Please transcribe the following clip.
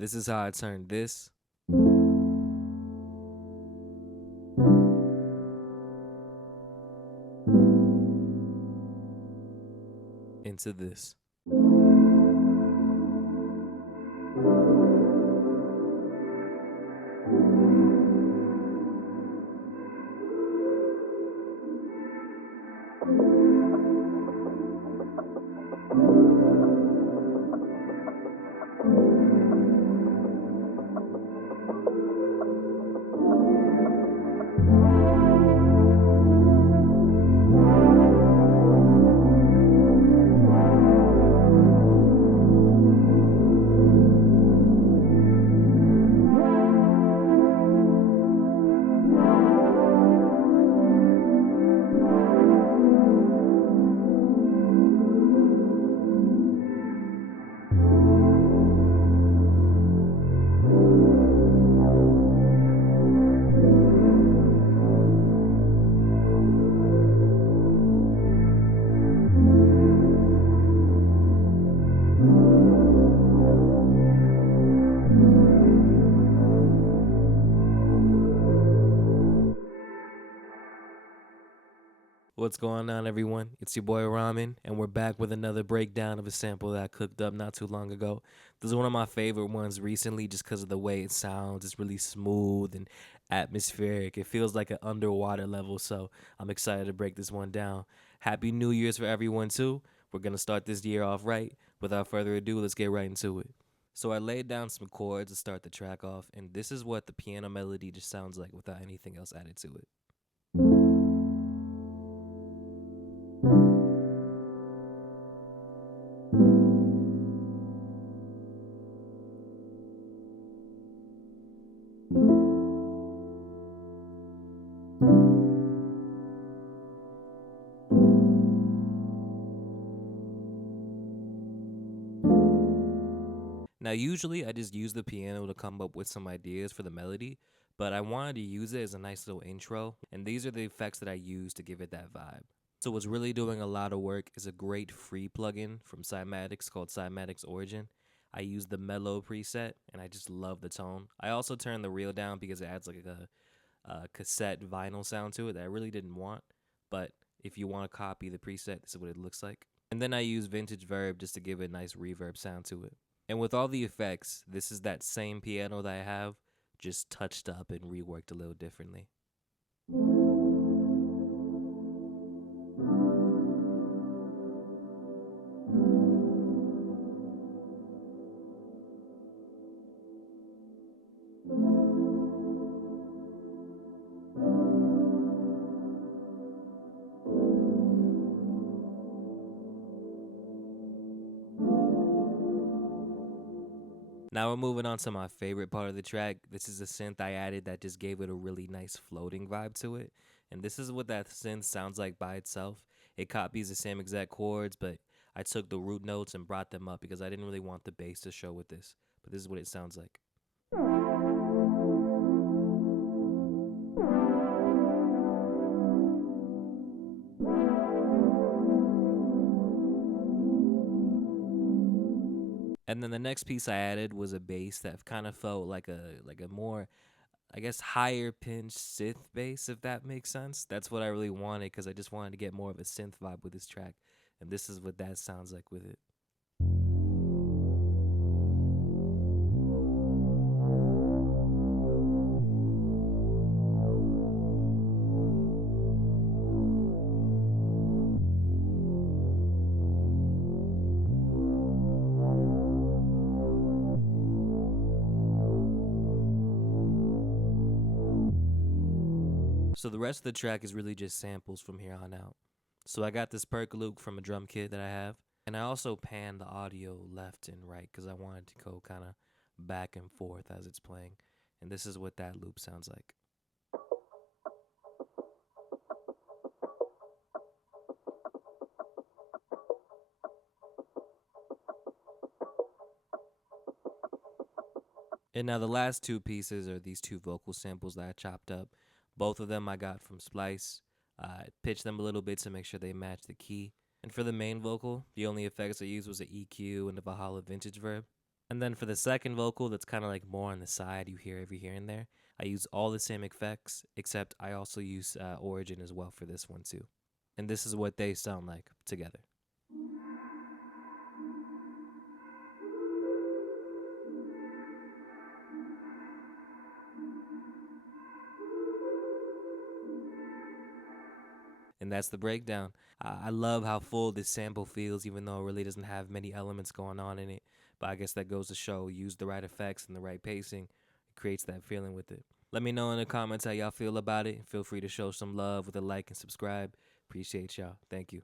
This is how I turned this into this. What's going on, everyone? It's your boy Ramen, and we're back with another breakdown of a sample that I cooked up not too long ago. This is one of my favorite ones recently just because of the way it sounds. It's really smooth and atmospheric. It feels like an underwater level, so I'm excited to break this one down. Happy New Year's for everyone, too. We're going to start this year off right. Without further ado, let's get right into it. So I laid down some chords to start the track off, and this is what the piano melody just sounds like without anything else added to it. Now, usually I just use the piano to come up with some ideas for the melody, but I wanted to use it as a nice little intro, and these are the effects that I use to give it that vibe. So what's really doing a lot of work is a great free plugin from Cymatics called Cymatics Origin. I use the mellow preset, and I just love the tone. I also turned the reel down because it adds like a cassette vinyl sound to it that I really didn't want, but if you want to copy the preset, this is what it looks like. And then I use vintage verb just to give a nice reverb sound to it. And with all the effects, this is that same piano that I have, just touched up and reworked a little differently. Now we're moving on to my favorite part of the track. This is a synth I added that just gave it a really nice floating vibe to it. And this is what that synth sounds like by itself. It copies the same exact chords, but I took the root notes and brought them up because I didn't really want the bass to show with this. But this is what it sounds like. And then the next piece I added was a bass that kind of felt like a more, I guess, higher pitched synth bass, if that makes sense. That's what I really wanted because I just wanted to get more of a synth vibe with this track. And this is what that sounds like with it. So the rest of the track is really just samples from here on out. So I got this perk loop from a drum kit that I have, and I also panned the audio left and right because I wanted to go kind of back and forth as it's playing. And this is what that loop sounds like. And now the last two pieces are these two vocal samples that I chopped up. Both of them I got from Splice. I pitched them a little bit to make sure they match the key. And for the main vocal, the only effects I used was the EQ and the Valhalla vintage verb. And then for the second vocal, that's kind of like more on the side, you hear every here and there. I use all the same effects, except I also use Origin as well for this one too. And this is what they sound like together. And that's the breakdown. I love how full this sample feels, even though it really doesn't have many elements going on in it. But I guess that goes to show, use the right effects and the right pacing, it creates that feeling with it. Let me know in the comments how y'all feel about it. Feel free to show some love with a like and subscribe. Appreciate y'all. Thank you.